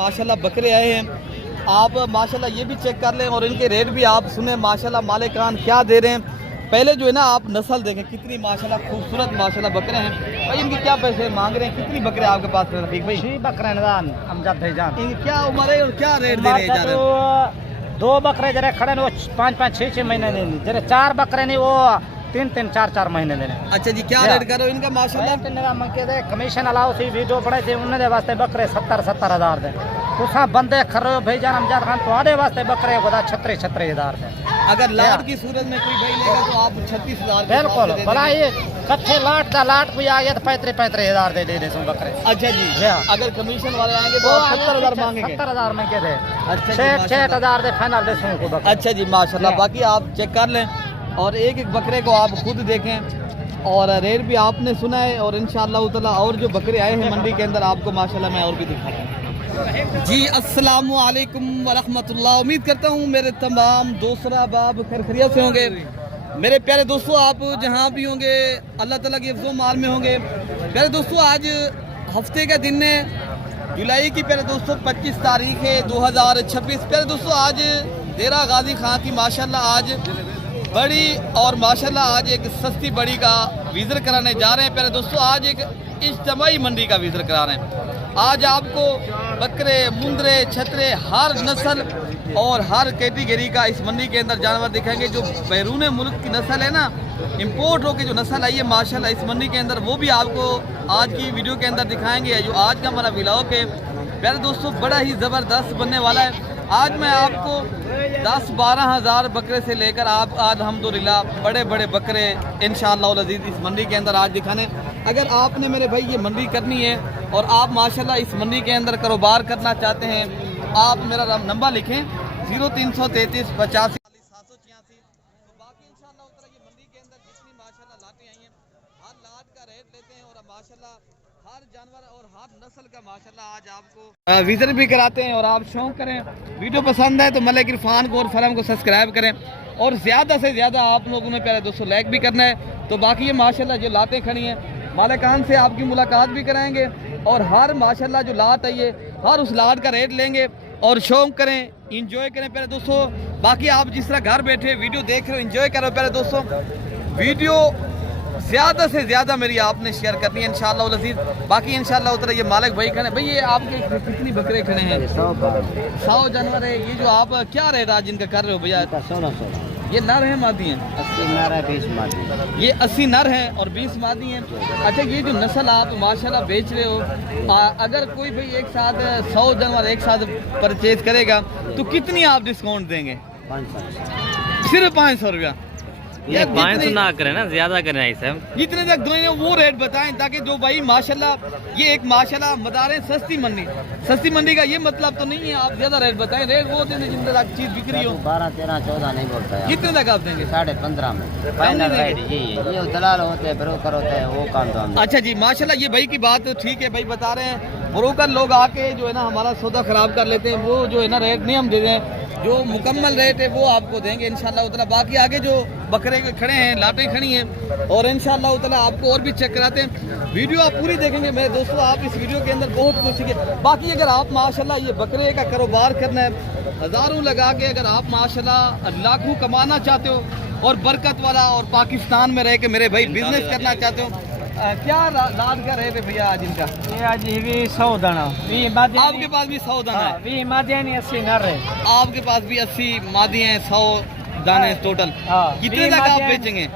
माशाल्लाह बकरे आए हैं, आप माशाल्लाह ये भी चेक कर लें और इनके रेट भी आप सुने माशाल्लाह मालिक खान क्या दे रहे हैं। पहले जो है ना आप नस्ल देखें कितनी माशाल्लाह खूबसूरत माशाल्लाह बकरे हैं। भाई इनकी क्या पैसे मांग रहे हैं, कितनी बकरे आपके पास है रफीक भाई? 6 बकरे अमजद भाईजान। इनकी क्या उम्र है और क्या रेट दे रहे हैं? तो 2 बकरे जरा खड़े ने वो 5-5 6-6 महीने देने, जरा 4 बकरे ने वो 3-3 4-4 महीने देने। अच्छा जी, क्या रेट करो इनका माशाल्लाह? कमीशन अलाउ सी वीडियो बड़े थे उन्होंने वास्ते बकरे 70-70 हज़ार दे। तुसा बंदे खड़े हो भाईजान अमजद खान तुम्हारे वास्ते बकरे खुदा 36 हज़ार दे। अगर लाट की सूरत में कोई भाई लेगा तो आप 36 हज़ार बिल्कुल भला ये कट्ठे लाट कोई आ गया तो 35 हज़ार दे दे बकरे। अच्छा जी, अगर कमीशन वाले आएंगे तो 70 हज़ार मांगेंगे? 70 हज़ार में के दे। अच्छा 6 हज़ार दे फाइनल दे सुन। अच्छा जी माशाल्लाह, बाकी आप चेक कर लें और एक एक बकरे को आप खुद देखें और रेट भी आपने सुना है। और इंशाअल्लाह ताला और जो बकरे आए हैं मंडी के अंदर आपको माशाल्लाह मैं और भी दिखाता हूँ। जी अस्सलामु अलैकुम वरहमतुल्लाह। उम्मीद करता हूँ मेरे तमाम दोस्त अहबाब खैरियत से होंगे। मेरे प्यारे दोस्तों, आप जहाँ भी होंगे अल्लाह ताला की हिफ्ज़ो माल में होंगे। प्यारे दोस्तों, आज हफ्ते का दिन है, जुलाई की प्यारे दोस्तों 25 तारीख है 2026। प्यारे दोस्तों, आज डेरा गाजी खां की माशाल्लाह आज बड़ी और माशाल्लाह आज एक सस्ती बड़ी का विज़िट कराने जा रहे हैं। प्यारे दोस्तों, आज एक इज्तिमाई मंडी का विज़िट करा रहे हैं। आज आपको बकरे, मुंदरे, छतरे, हर नस्ल और हर कैटेगरी का इस मंडी के अंदर जानवर दिखाएंगे। जो बैरून मुल्क की नस्ल है ना, इम्पोर्ट होकर जो नस्ल आई है माशाल्लाह इस मंडी के अंदर, वो भी आपको आज की वीडियो के अंदर दिखाएंगे। जो आज का हमारा व्लॉग है प्यारे दोस्तों बड़ा ही ज़बरदस्त बनने वाला है। आज मैं आपको 10-12 हज़ार बकरे से लेकर आप आज अल्हम्दुलिल्लाह बड़े बड़े बकरे इंशाअल्लाह अज़ीज़ इस मंडी के अंदर आज दिखाने। अगर आपने मेरे भाई ये मंडी करनी है और आप माशाल्लाह इस मंडी के अंदर कारोबार करना चाहते हैं, आप मेरा नंबर लिखें 0333 85 786। तो बाकी इंशाअल्लाह ये मंडी के अंदर जितनी माशाल्लाह लाटें आई हैं हर लाट का रेट लेते हैं और माशाल्लाह हर जानवर और हर नस्ल का माशाल्लाह आज आपको विजिट भी कराते हैं। और आप शौक करें, वीडियो पसंद है तो मलिक इरफान को और फरम को सब्सक्राइब करें और ज़्यादा से ज़्यादा आप लोगों ने प्यारे दोस्तों लाइक भी करना है। तो बाकी ये माशाल्लाह जो लातें खड़ी हैं मालिक खान से आपकी मुलाकात भी कराएंगे और हर माशाल्लाह जो लाट है ये हर उस लाट का रेट लेंगे और शौक करें, इंजॉय करें प्यारे दोस्तों। बाकी आप जिस तरह घर बैठे वीडियो देख रहे हो इंजॉय करो प्यारे दोस्तों। वीडियो ज़्यादा से ज़्यादा मेरी आपने शेयर करनी है इंशाअल्लाह अज़ीज़। बाकी इंशाअल्लाह उधर ये मालिक भाई खड़े, भाई ये आपके कितनी बकरे खड़े हैं? 100 जानवर है। ये जो आप क्या रेट आज इनका कर रहे हो भैया? 1600। ये नर हैं मादी हैं? 80 नर है 20 मादी। ये 80 नर हैं और 20 मादी हैं। अच्छा, ये जो नस्ल आप माशाल्लाह बेच रहे हो, अगर कोई भाई एक साथ 100 जानवर एक साथ परचेज करेगा तो कितनी आप डिस्काउंट देंगे? 500। सिर्फ 500 रुपया? ये 500 ना करें ना, ज्यादा करें ऐसे। जितने तक दोनों वो रेट बताएं ताकि जो भाई माशाल्लाह ये एक माशाल्लाह बता रहे हैं सस्ती मंडी का ये मतलब तो नहीं है आप ज्यादा रेट बताएं। रेट वो देने जितने तक चीज बिक्री हो। 12, 13, 14 नहीं बोलता है। कितने तक आप देंगे? 15.5 में फाइनल रेट ये दलाल होते हैं, ब्रोकर होते हैं, वो काम तो हम। अच्छा जी माशाल्लाह, ये भाई की बात तो ठीक है, भाई बता रहे हैं ब्रोकर लोग आके जो है ना हमारा सौदा खराब कर लेते हैं। वो जो है ना रेट नहीं हम दे दें, जो मुकम्मल रेट है वो आपको देंगे इंशाअल्लाह उतना। बाकी आगे जो बकरे खड़े हैं, लाटें खड़ी हैं और इंशाअल्लाह उतना आपको और भी चेक कराते हैं। वीडियो आप पूरी देखेंगे मेरे दोस्तों, आप इस वीडियो के अंदर बहुत कुछ सीखे। बाकी अगर आप माशाल्लाह ये बकरे का कारोबार करना है हज़ारों लगा के, अगर आप माशाल्लाह लाखों कमाना चाहते हो और बरकत वाला और पाकिस्तान में रह के मेरे भाई बिजनेस करना चाहते हो, क्या लाट का रेट है भैया आज इनका? ये आज भी 100 दाना। आपके पास भी 100 दाना है? 20 मादियाँ 80 नर है। आपके पास भी 80 मादी हैं, 100 दाने टोटल। कितने तक आप बेचेंगे?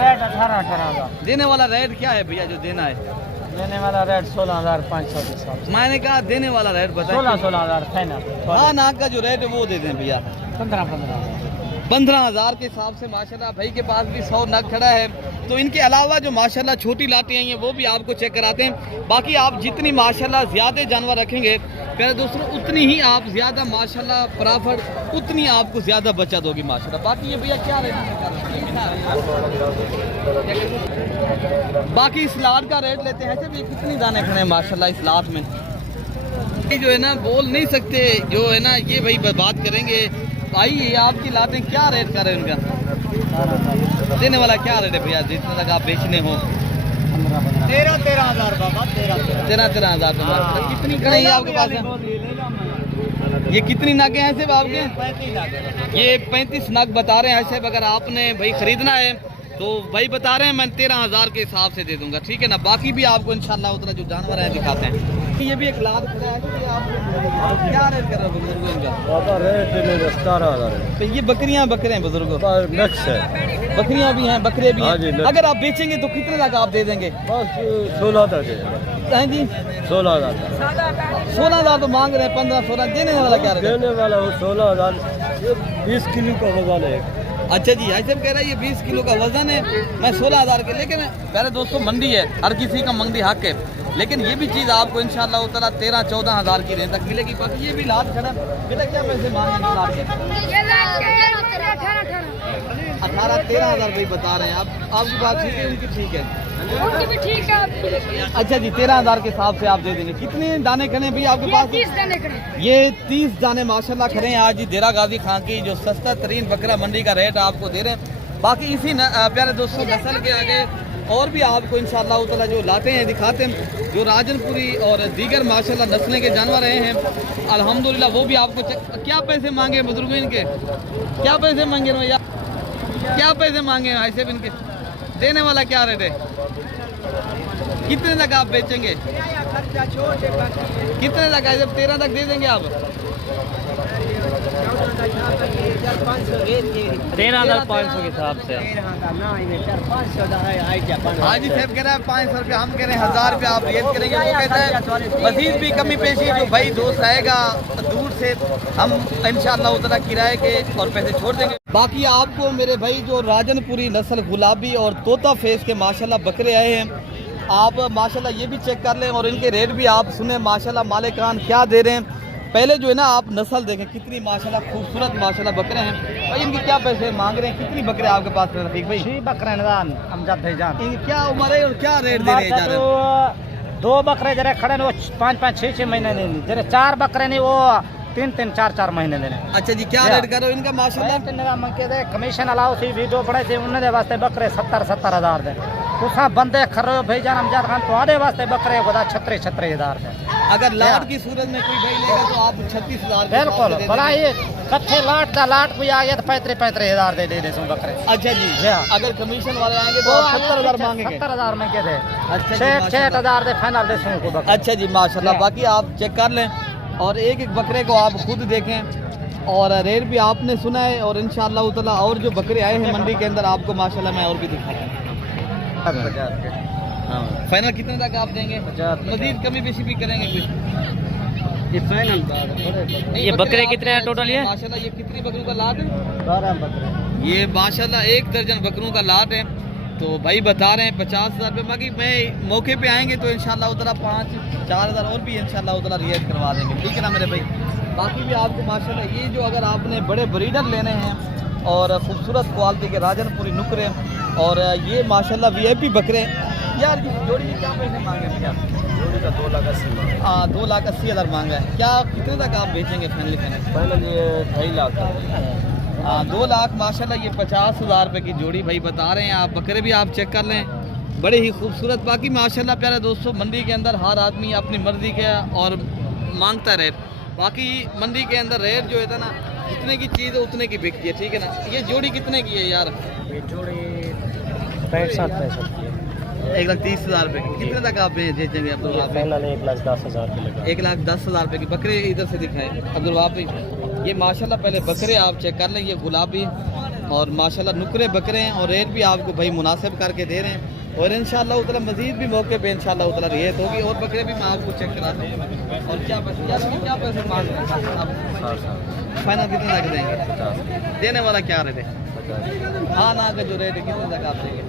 रेट 18,000। देने वाला रेट क्या है भैया जो देना है? देने वाला रेट 16,500 के साथ। मैंने कहा देने वाला रेट बताएं। 16,000 फाइनल। हाँ ना का जो रेट है वो दे दें भैया। 15,000 के हिसाब से माशाल्लाह भाई के पास भी 100 नग खड़ा है। तो इनके अलावा जो माशाल्लाह छोटी लाटें आई हैं वो भी आपको चेक कराते हैं। बाकी आप जितनी माशाल्लाह ज़्यादा जानवर रखेंगे प्यारे दोस्तों उतनी ही आप ज़्यादा माशाल्लाह प्रॉफिट, उतनी आपको ज़्यादा बचत होगी माशाल्लाह। बाकी ये भैया क्या रेट बाकी इस लाट का रेट लेते हैं? अच्छा भैया कितनी दाने खड़े हैं माशाल्लाह इस लाट में? जो है ना बोल नहीं सकते, जो है ना ये भाई बात करेंगे। भाई आपकी लाटें क्या रेट कर रहे हैं उनका? देने वाला क्या रेट है भैया जितने तक आप बेचने हो? 15,000 13,000 बाबा, 13,000 हाँ। कितनी कड़े हैं आपके पास? ये कितनी नाके हैं सिर्फ आपके? ये 35 नाक बता रहे हैं ऐसे। अगर आपने भाई खरीदना है तो भाई बता रहे हैं मैं 13,000 के हिसाब से दे दूंगा, ठीक है ना। बाकी भी आपको इंशाल्लाह उतना जो जानवर है दिखाते हैं। ये भी एक लाद खड़ा है कि आप क्या रेट कर रहे हो बुजुर्गों इनका? बाबा रेट 17,000 तो ये बकरियां बकरे हैं बुजुर्गों? मिक्स है, बकरियां भी हैं बकरे भी हाँ जी, हैं। मिक्स। अगर आप बेचेंगे तो कितने तक आप दे देंगे? बस 16 तक हैं जी 16,000 16,000 तो मांग रहे हैं, 15-16 देने वाला क्या रहेगा? देने वाला वो 16,000, 20 किलो का वजन है। अच्छा जी ऐसे कह रहा है ये 20 किलो का वजन है, मैं 16,000 के। लेकिन प्यारे दोस्तों मंडी है, हर किसी का मंडी हक है, लेकिन ये भी चीज़ आपको इंशाल्लाह उतना 13-14,000 की रेंज तक मिलेगी। बाकी ये भी लाद खड़ा बेटा क्या पैसे मांगे लाद के? 18-13,000 रुपये बता रहे हैं आप। आपकी बात ठीक है, उनकी ठीक है? उनकी भी ठीक है। अच्छा जी 13,000 के हिसाब से आप दे देंगे। कितने दाने खड़े हैं भैया आपके पास? 30 दाने खड़े। ये 30 दाने माशाल्लाह खड़े हैं आज ही देरा गाजी खां की जो सस्ता तरीन बकरा मंडी का रेट आपको दे रहे हैं। बाकी इसी प्यारे दोस्तों नस्ल के आगे और भी आपको इंशाल्लाह उतला जो लाते हैं दिखाते हैं, जो राजनपुरी और दीगर माशाल्लाह नस्लें के जानवर रहे हैं अल्हम्दुलिल्लाह वो भी आपको क्या पैसे मांगे बुजुर्ग इनके? क्या पैसे मांगे भैया? क्या पैसे मांगे ऐसे भी इनके? देने वाला क्या रेट है? कितने तक आप बेचेंगे? कितने तक है? जब 13 तक दे देंगे आप? 13,500 के हिसाब से। हाजी साहब कह रहा है 500 रुपये, हम कह रहे हैं 1000 रुपये आप रेट करेंगे। वो कहता है मजीद भी कमी पेशी जो भाई दोस्त आएगा दूर से हम इंशाल्लाह उतना किराए के और पैसे छोड़ देंगे। बाकी आपको मेरे भाई जो राजनपुरी नस्ल गुलाबी और तोता फेस के माशाल्लाह बकरे आए हैं, आप माशाल्लाह ये भी चेक कर लें और इनके रेट भी आप सुने माशाल्लाह मालिकान क्या दे रहे हैं। पहले जो है ना आप नस्ल देखें कितनी माशाल्लाह खूबसूरत माशाल्लाह बकरे हैं। भाई इनके क्या पैसे मांग रहे हैं? कितनी बकरे आपके पास है रफीक भाई? 6 बकरे अमजद भाईजान। इनकी क्या उम्र है और क्या रेट दे रहे हैं? तो 2 बकरे जरा खड़े ने वो 5-5, 6-6 महीने नहीं, जरा 4 बकरे नहीं वो 3-3, 4-4 महीने देने। अच्छा जी क्या रेट करो इनका माशाल्लाह? मंगे दे कमीशन अलाउ सी वीडियो पड़े थे उन्हें वास्ते बकरे 70,000 दे। तुसा बंदे खर भाईजान अमजद खान तो वास्ते बकरे खुदा 36,000 दे। अगर लाट की सूरत में कोई भाई लेगा तो आप 36,000 बिल्कुल भला ये कट्ठे लाट कोई आ गया तो 35,000 दे दे बकरे। अच्छा जी हाँ। अगर कमीशन वाले आएंगे तो 70,000 मांगेंगे? 70,000 मंगे थे। अच्छा जी, 6,000 दे फाइनल दे सुन को बकरे। अच्छा जी माशाल्लाह। हाँ। बाकी आप चेक कर लें और एक एक बकरे को आप खुद देखें और रेट भी आपने सुना है और इंशाल्लाह उतला और जो बकरे आए हैं मंडी के अंदर आपको माशाल्लाह मैं और भी दिखाता हूँ। फाइनल कितने तक आप देंगे? मजीद कमी बेशी भी करेंगे कुछ? ये फाइनल ये बकरे कितने हैं टोटल? ये माशाल्लाह ये कितनी बकरों का लाट है? 12 बकरे। ये माशाल्लाह 1 दर्जन बकरों का लाट है। तो भाई बता रहे हैं 50,000 रुपये। बाकी मैं मौके पे आएंगे तो इंशाल्लाह उतना 5-4,000 और भी इंशाल्लाह उतना रियायत करवा देंगे, ठीक है ना मेरे भाई। बाकी भी आपको माशाल्लाह ये जो अगर आपने बड़े ब्रीडर लेने हैं और खूबसूरत क्वालिटी के राजनपुरी नुकरे और ये माशाल्लाह VIP बकरे यार जोड़ी के क्या पैसे मांगे भैया? जोड़ी का 2,80,000। 2,80,000 मांगा है। क्या कितने तक आप बेचेंगे फाइनली? फाइनल ये 2.5 लाख। 2 लाख माशाल्लाह ये 50,000 रुपये की जोड़ी भाई बता रहे हैं आप। बकरे भी आप चेक कर लें बड़े ही खूबसूरत। बाकी माशाल्लाह प्यारे दोस्तों मंडी के अंदर हर आदमी अपनी मर्जी के और मांगता रेट। बाकी मंडी के अंदर रेट जो है ना जितने की चीज़ है उतने की बिकती है, ठीक है ना। ये जोड़ी कितने की है यार? ये जोड़ी 65 की है। 1,30,000 रुपये की। कितने तक आप बेचेंगे अब्दुल? फाइनल 1,10,000 के लगा। 1,10,000 रुपये की बकरे इधर से दिखाएं अब्दुल भाई। ये माशाल्लाह पहले बकरे आप चेक कर लें, ये गुलाबी और माशाल्लाह नुकरे बकरे हैं और रेट भी आपको भाई मुनासिब करके दे रहे हैं और इंशाल्लाह उतना मजीद भी मौके पे इंशाल्लाह उतना रियायत होगी। और बकरे भी मैं आपको चेक कराता हूँ। और क्या पैसे मांग रहे हैं? फाइनल कितने तक देंगे? देने वाला क्या रेट है? हाँ ना का जो रेट है कितने तक आप देंगे?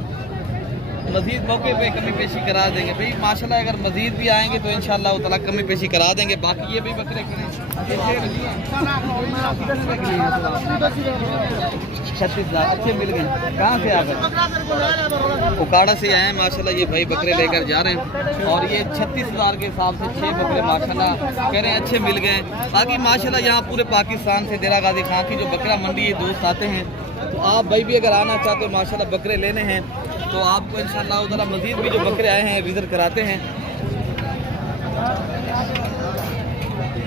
मजीद मौके पे कमी पेशी करा देंगे भाई माशाल्लाह। अगर मजीद भी आएंगे तो इंशाल्लाह उतना कमी पेशी करा देंगे। बाकी ये भी बकरे 36,000 अच्छे मिल गए। कहाँ से आ गए? उकाड़ा से आए हैं माशाल्लाह। ये भाई बकरे लेकर जा रहे हैं और ये 36,000 के हिसाब से 6 बकरे माशाल्लाह कह रहे हैं अच्छे मिल गए। बाकी माशाल्लाह यहाँ पूरे पाकिस्तान से देरा गाजी खां की जो बकरा मंडी ये दोस्त आते हैं तो आप भाई भी अगर आना चाहते हो माशाल्लाह बकरे लेने हैं तो आपको इंशाअल्लाह उधर मज़ीद भी जो बकरे आए हैं विज़िट कराते हैं।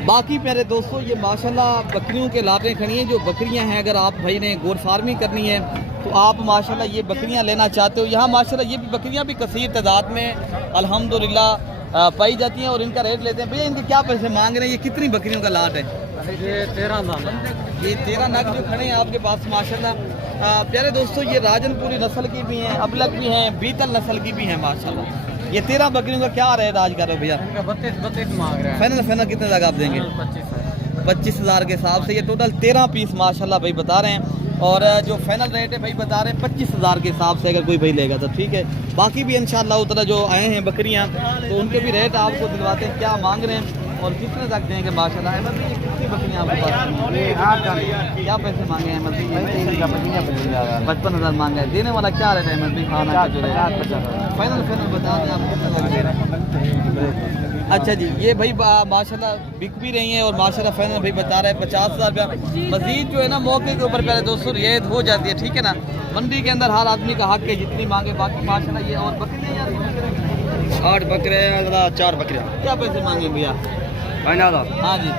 बाकी मेरे दोस्तों ये माशाल्लाह बकरियों के लाटें खड़ी हैं। जो बकरियां हैं, अगर आप भाई ने गोट फार्मिंग करनी है तो आप माशाल्लाह ये बकरियां लेना चाहते हो, यहाँ माशाल्लाह ये भी बकरियां भी कसीर तादाद में अल्हम्दुलिल्लाह पाई जाती हैं और इनका रेट लेते हैं। भैया इनके क्या पैसे मांग रहे हैं? ये कितनी बकरियों का लाट है? ये 13 नग। ये 13 नग जो खड़े हैं आपके पास माशाल्लाह। प्यारे दोस्तों ये राजनपुरी नस्ल की भी हैं, अबलग भी हैं, बीतल नस्ल की भी हैं माशाल्लाह। ये 13 बकरियों का क्या रेट आज कर रहे हो भैया? 32 मांग रहे हैं। फाइनल कितने तक आप देंगे? 25,000 के हिसाब से ये टोटल 13 पीस माशाल्लाह भाई बता रहे हैं। और जो फाइनल रेट है भाई बता रहे हैं 25,000 के हिसाब से, अगर कोई भाई लेगा तो ठीक है। बाकी भी इंशाल्लाह उतना जो आए हैं बकरियां तो उनके भी रेट आपको दिलवाते हैं, क्या मांग रहे हैं और कितने तक देंगे माशाल्लाह। अहमद भाई कितनी बकरियां आपके पास? क्या पैसे मांगे अहमद भाई? 55,000 मांगे। देने वाला क्या रेट है अहमद भाई? खाना जो फाइनल बता दें आप कितना दे रहे हैं? अच्छा जी, ये भाई माशाल्लाह बिक भी रही हैं और माशाल्लाह फाइनल भाई बता रहे हैं 50,000 रुपया। मजीद जो है ना मौके के ऊपर पहले दोस्तों रियायत हो जाती है, ठीक है ना। मंडी के अंदर हर आदमी का हक है जितनी मांगे। बाकी माशाल्लाह ये और बकरियाँ 8 बकरे 4 बकरियाँ। क्या पैसे मांगे भैया? फाइनल हाँ जी,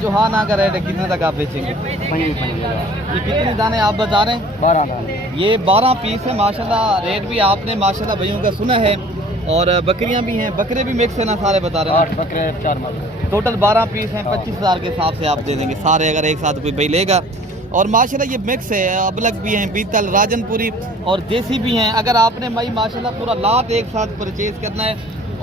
जो हाँ ना का रेट है कितने तक आप बेचेंगे? ये कितने दाने आप बता रहे हैं? 12 दाने। ये 12 पीस है माशाल्लाह। रेट भी आपने माशाल्लाह भाइयों का सुना है और बकरियां भी हैं, बकरे भी मिक्स है ना सारे बता रहे हैं? 8 बकरे 4 बकरे। टोटल 12 पीस हैं, 25,000 के हिसाब से आप दे देंगे सारे, अगर एक साथ कोई भाई लेगा। और माशाल्लाह ये मिक्स है, अबलग भी हैं, बीतल, राजनपुरी और देसी भी हैं। अगर आपने भाई माशाल्लाह पूरा लाट एक साथ परचेज करना है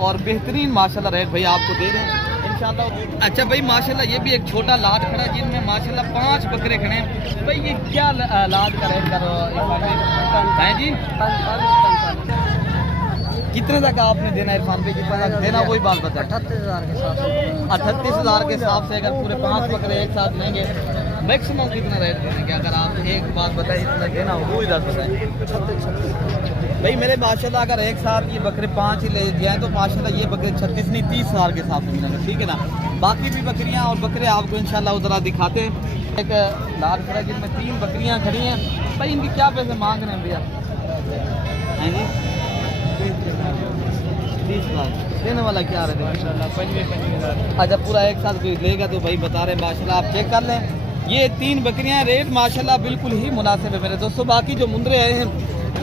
और बेहतरीन माशाल्लाह रेट भाई आपको दे रहे हैं इंशाल्लाह। अच्छा भाई माशाल्लाह ये भी एक छोटा लाट खड़ा है जिनमें माशाल्लाह 5 बकरे खड़े हैं। भाई ये क्या लाट का रेट कर रहे हैं जी? कितने तक आपने देना है इरफान भाई? कितना तक देना वही बात बता। 38,000 के हिसाब से। 38,000 के हिसाब से अगर पूरे 5 बकरे एक साथ लेंगे मैक्सिमम कितना रेट देंगे? अगर आप एक बात बताएं इतना देना हो वो ही दस बताएं भाई मेरे माशाल्लाह। अगर एक साथ ये बकरे 5 ही ले जाएँ तो माशाल्लाह ये बकरे 36 नहीं 30,000 के हिसाब से मिलेंगे, ठीक है ना। बाकी भी बकरियाँ और बकरे आपको इंशाल्लाह उधर दिखाते हैं। एक लाल खड़ा जिनमें 3 बकरियाँ खड़ी हैं। भाई इनकी क्या पैसे मांग रहे हैं भैया? हैं जी 30,000 देने वाला क्या रहे थे? 25,000। अच्छा पूरा एक साथ कोई लेगा तो भाई बता रहे माशाल्लाह आप चेक कर लें। ये 3 बकरियां रेट माशाल्लाह बिल्कुल ही मुनासिब है मेरे दोस्तों। बाकी जो मुंदरे आए हैं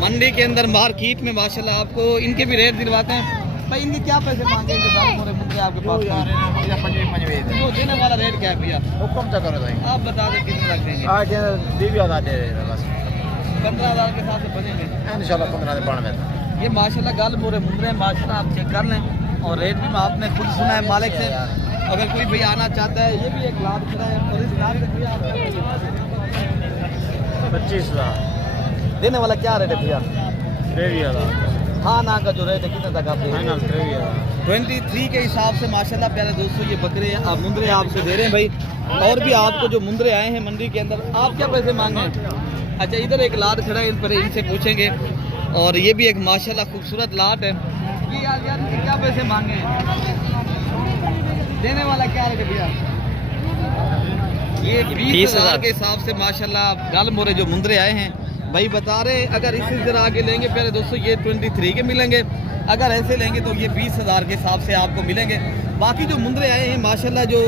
मंडी के अंदर मार्केट में माशाल्लाह आपको इनके भी रेट दिलवाते हैं। भाई इनके क्या पैसे मांगे? मुंदरे आपके पास तो देने वाला रेट क्या है भैया? हुक्म तो करो भाई। आप बता दें कितने लग देंगे? 15,000 दे बस। 15,000 के हिसाब से बनेंगे इंशाल्लाह 15,000 ये माशाल्लाह गाल मोरे मुंदरे माशाल्लाह आप चेक कर लें। और रेट भी आपने खुद सुना है मालिक से। अगर कोई भाई आना चाहता है, ये भी एक लाभ खड़ा है और इस लाभ से भैया 25,000 देने वाला क्या रेट है भैया? 23,000। हाँ ना का जो रेट है कितने तक आप दे? फाइनल 23,000। 23 के हिसाब से माशाल्लाह प्यारे दोस्तों ये बकरे मुंदरे आपसे दे रहे हैं भाई। और भी आपको जो मुंदरे आए हैं मंडी के अंदर आप क्या पैसे मांगे हैं? अच्छा इधर एक लाट खड़ा है, इन पर इनसे पूछेंगे। और ये भी एक माशाल्लाह खूबसूरत लाट है। ये यार क्या पैसे मांगे हैं? देने वाला क्या है भैया? ये 20,000 के हिसाब से माशाल्लाह गल मोरे जो मुंदरे आए हैं भाई बता रहे हैं। अगर इसी तरह आगे लेंगे प्यारे दोस्तों ये 23 के मिलेंगे। अगर ऐसे लेंगे तो ये 20,000 के हिसाब से आपको मिलेंगे। बाकी जो मुंदरे आए हैं माशाल्लाह जो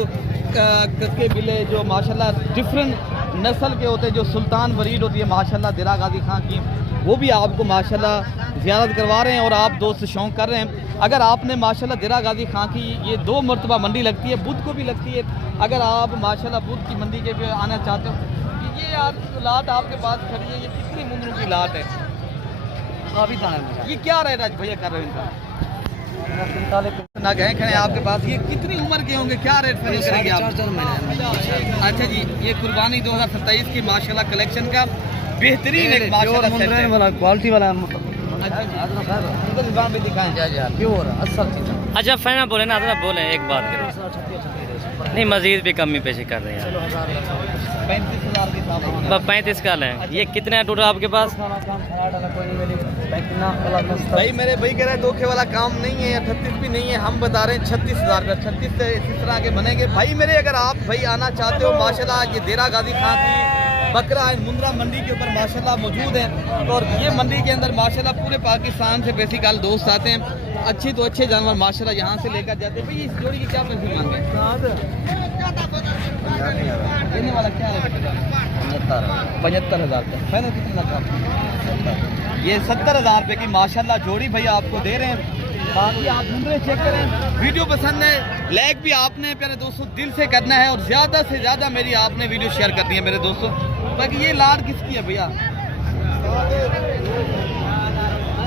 कस्के बिले जो माशाल्लाह डिफरेंट नस्ल के होते हैं, जो सुल्तान बरीड होती है माशाल्लाह दिरा गाजी खां की, वो भी आपको माशाल्लाह ज़ियारत करवा रहे हैं और आप दोस्त शौक़ कर रहे हैं। अगर आपने माशाल्लाह दिरा गाजी खां की ये 2 मरतबा मंडी लगती है, बुध को भी लगती है। अगर आप माशाल्लाह बुध की मंडी के पे आना चाहते हो, ये यार लाट आपके पास खड़ी है, ये कितनी मुंदरों की लाट है? काफ़ी दाना ये क्या रेट आज भैया कर रहे हो इनका? ना गए खड़े आपके पास। ये कितनी उम्र के होंगे? क्या रेट फाइनल करेंगे आप? अच्छा जी ये कुर्बानी 2027 की माशाल्लाह कलेक्शन का बेहतरीन एक माशाल्लाह वाला क्वालिटी वाला। दुकान पे दिखाएं प्योर असल चीज़। अच्छा फाइनल बोले ना, अदरा बोले एक बात करें नहीं, मजीद भी कमी पेशी कर रहे हैं। 35,000 के हिसाब से 35 का लें। ये कितने हैं टोटल आपके पास? भाई मेरे भाई कह रहे हैं धोखे वाला काम नहीं है, 38 भी नहीं है, हम बता रहे हैं 36,000 का। 36 से इस तरह के बनेंगे भाई मेरे। अगर आप भाई आना चाहते हो माशाल्लाह ये देरा गाजी खां की बकरा है मुंद्रा मंडी के ऊपर माशाल्लाह मौजूद है। और ये मंडी के अंदर माशाल्लाह पूरे पाकिस्तान से बेसिकल दोस्त आते हैं, अच्छे तो अच्छे जानवर माशाल्लाह यहाँ से लेकर जाते हैं। भाई इस जोड़ी की क्या पैसे मांगे? देने वाला क्या है? 75,000 रुपये। फाइनल कितना लगा? ये 70,000 रुपये की माशाल्लाह जोड़ी भाई आपको दे रहे हैं। बाकी आप मुंद्रे चेक करें। वीडियो पसंद है लाइक भी आपने प्यारे दोस्तों दिल से करना है और ज़्यादा से ज़्यादा मेरी आपने वीडियो शेयर करनी है मेरे दोस्तों। बाकी ये लाड किसकी है भैया?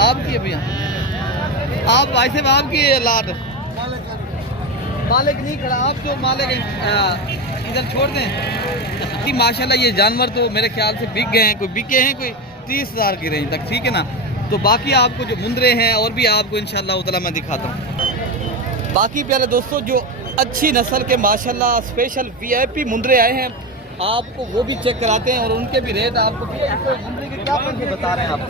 आपकी है भैया? आप भाई साहब आपकी लाड? मालिक नहीं खड़ा, आप जो मालिक इधर छोड़ दें कि माशाल्लाह ये जानवर तो मेरे ख्याल से बिक गए हैं, कोई बिके हैं कोई 30,000 की रेंज तक, ठीक है ना। तो बाकी आपको जो मुंद्रे हैं और भी आपको इंशाल्लाह ताला मैं दिखाता हूँ। बाकी प्यारे दोस्तों जो अच्छी नस्ल के माशाल्लाह स्पेशल VIP मुंद्रे आए हैं आपको वो भी चेक कराते हैं और उनके भी रेट आपको मुंद्रे के क्या पैसे बता रहे हैं आप?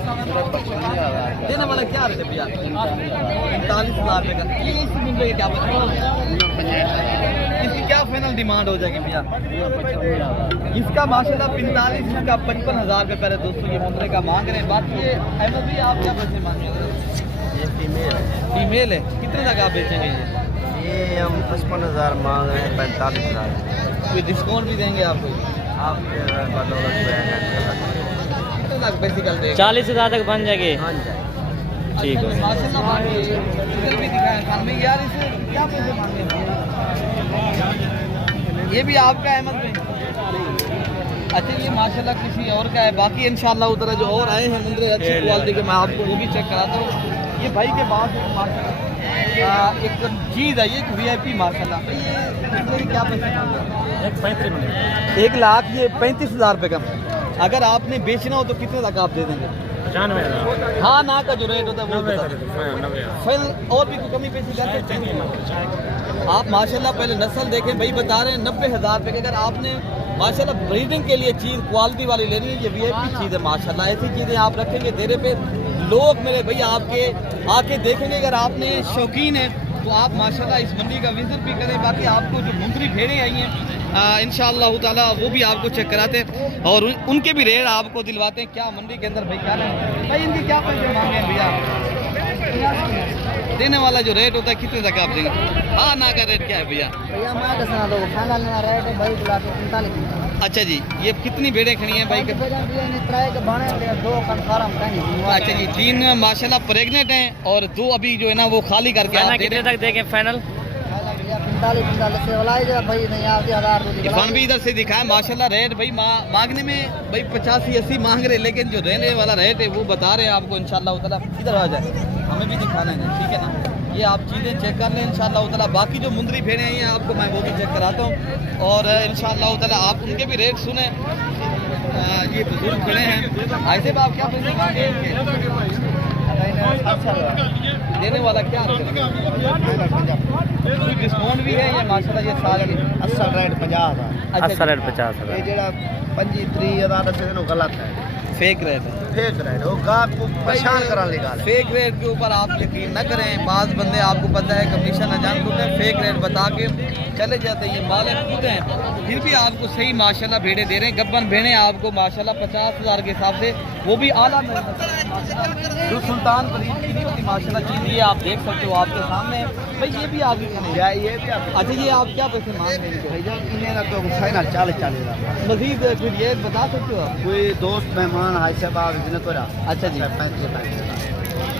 देने वाला क्या रेट है भैया? 45,000 रुपये का। ये इस मुंद्रे के क्या पैसे? इसकी क्या फाइनल डिमांड हो जाएगी भैया? इसका माशाल्लाह 45, इसका 55,000 रुपये पहले दोस्तों ये मुंद्रे का मांग रहे हैं। बाकी ये अहमद भी आप क्या पैसे मांगे? ये फीमेल है, कितने तक आप बेचेंगे ये हम 55,000 मांग रहे हैं, 45,000 कोई डिस्काउंट भी देंगे आपको? आपके कितने तक बेसिकल देंगे? 40,000 तक बन जाएगी। हाँ जी ठीक है। माशाल्लाह बाकी इधर भी दिखाया हमें यार, इसे क्या पैसे मांगे? ये भी आपका अहमद भाई? अच्छा ये माशाल्लाह किसी और का है। बाकी इंशाल्लाह उधर जो और आए हैं मुंद्रे अच्छी क्वालिटी के मैं आपको वो भी चेक कराता हूँ। ये भाई के पास एक चीज़ है, ये VIP माशाल्लाह। भाई ये क्या पैसे मांगे? 1,35,000 ये 35,000 रुपये का। अगर आपने बेचना हो तो कितने तक आप दे देंगे? 95,000। हाँ ना का जो रेट होता है वो फाइनल और भी कोई कमी पेशी कर सकते हैं आप? माशाल्लाह पहले नस्ल देखें भाई, बता रहे हैं 90,000 रुपये के। अगर आपने माशाल्लाह ब्रीडिंग के लिए चीज़ क्वालिटी वाली लेनी है, ये VIP चीज़ है माशाल्लाह। ऐसी चीज़ें आप रखेंगे देरे पे लोग मेरे भैया आपके आके देखेंगे। अगर आपने शौकीन है तो आप माशाल्लाह इस मंडी का विजिट भी करें। बाकी आपको जो मुंद्री भेड़ें आई हैं इंशाअल्लाह ताला वो भी आपको चेक कराते हैं और उनके भी रेट आपको दिलवाते हैं। क्या मंडी के अंदर भाई क्या है भाई, इनके क्या पैसे मांगे हैं भैया? देने वाला जो रेट होता है कितने तक आप देंगे? हाँ ना का रेट क्या है भैया? अच्छा जी, ये कितनी भेड़ें खड़ी हैं भाई? अच्छा जी, 3 माशाल्लाह प्रेग्नेंट हैं और 2 अभी जो है ना वो खाली करके आप कितने तक देंगे फाइनल? इरफान भी इधर से दिखाए माशाल्लाह रेट भाई मांगने में भाई 85-80 मांग रहे, लेकिन जो रहने वाला रेट है वो बता रहे हैं आपको इंशाल्लाह ताला। इधर आ जाए, हमें भी दिखाना है, ठीक है ना। ये आप चीज़ें चेक कर लें इंशाल्लाह ताला। बाकी जो मुंद्री भेड़ें आई हैं आपको मैं वो भी चेक कराता हूँ और इंशाल्लाह ताला आप उनके भी रेट सुने। ये बुजुर्ग खड़े हैं, ऐसे में आप क्या पैसे मांगे? देने वाला क्या डिस्काउंट भी है? ये माशाल्लाह ये साल की असल रेट 50,000। अच्छा रेट 50,000। ये जो 25-30,000 से गलत है, फेक रेट है। फेक रेट वो गाहक को परेशान कराने लगा है। फेक रेट के ऊपर आप यकीन न करें। बाज़ बंदे आपको पता है कमीशन न जान होते हैं, फेक रेट बता के चले जाते हैं। ये मालिक खुद हैं फिर भी आपको सही माशाल्लाह भेड़ें दे रहे हैं। गब्बन भेड़ें आपको माशाल्लाह 50,000 के हिसाब से, वो भी आला जो सुल्तान फरीद की नहीं होती माशाल्लाह चीज़, ये आप देख सकते हो आपके सामने भाई। ये भी आगे ये भी अच्छा ये आप क्या पैसे मांग रहे हैं? भैया इन्हें तो फाइनल 40,000। मजीद फिर ये बता सकते हो आप? कोई दोस्त मेहमान हाय से बात इतने तो रहा। अच्छा जी, 35,000।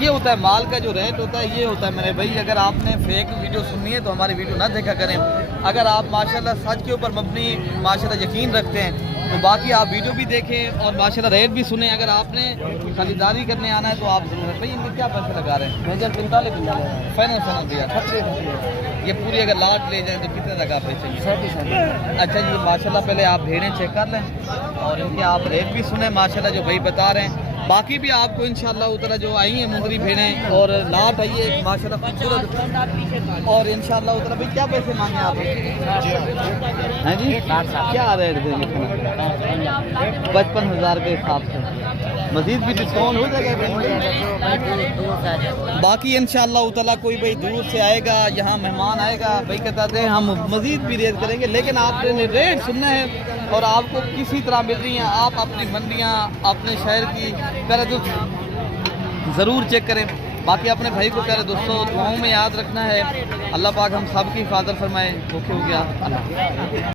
ये होता है माल का जो रेट होता है, ये होता है मेरे भाई। अगर आपने फेक वीडियो सुननी है तो हमारी वीडियो ना देखा करें। अगर आप माशाल्लाह सच के ऊपर मबनी माशाल्लाह यकीन रखते हैं तो बाकी आप वीडियो भी देखें और माशाल्लाह रेट भी सुने। अगर आपने खरीदारी करने आना है तो आप जरूर भाई। इनके क्या पैसे लगा रहे हैं? 45,000 फाइनल भैया। ये पूरी अगर लाट ले जाए तो कितने तक आप बेचेंगे? अच्छा जी, माशाल्लाह पहले आप भेड़ें चेक कर लें और इनके आप रेट भी सुने माशाल्लाह जो भाई बता रहे हैं। बाकी भी आपको इंशाल्लाह उतरा जो आई हैं मुंद्री भेड़ें और लाट आई है माशाल्लाह खूबसूरत। और इंशाल्लाह उतरा भाई क्या पैसे मांगे आप हैं जी? क्या रेट देंगे? 55,000 के हिसाब से मजीद भी डिस्काउंट हो जाएगा भाई? बाकी इंशाअल्लाह ताला कोई भाई दूर से आएगा, यहाँ मेहमान आएगा भाई कहते हैं हम मजीद भी रेट करेंगे, लेकिन आपने रेट सुनना है और आपको किसी तरह मिल रही हैं। आप अपनी मंडियाँ अपने शहर की पहले तो ज़रूर चेक करें। बाकी अपने भाई को प्यारे दोस्तों दुआओं में याद रखना है। अल्लाह पाक हम सब की हिफाजत फरमाए। ओके हो गया।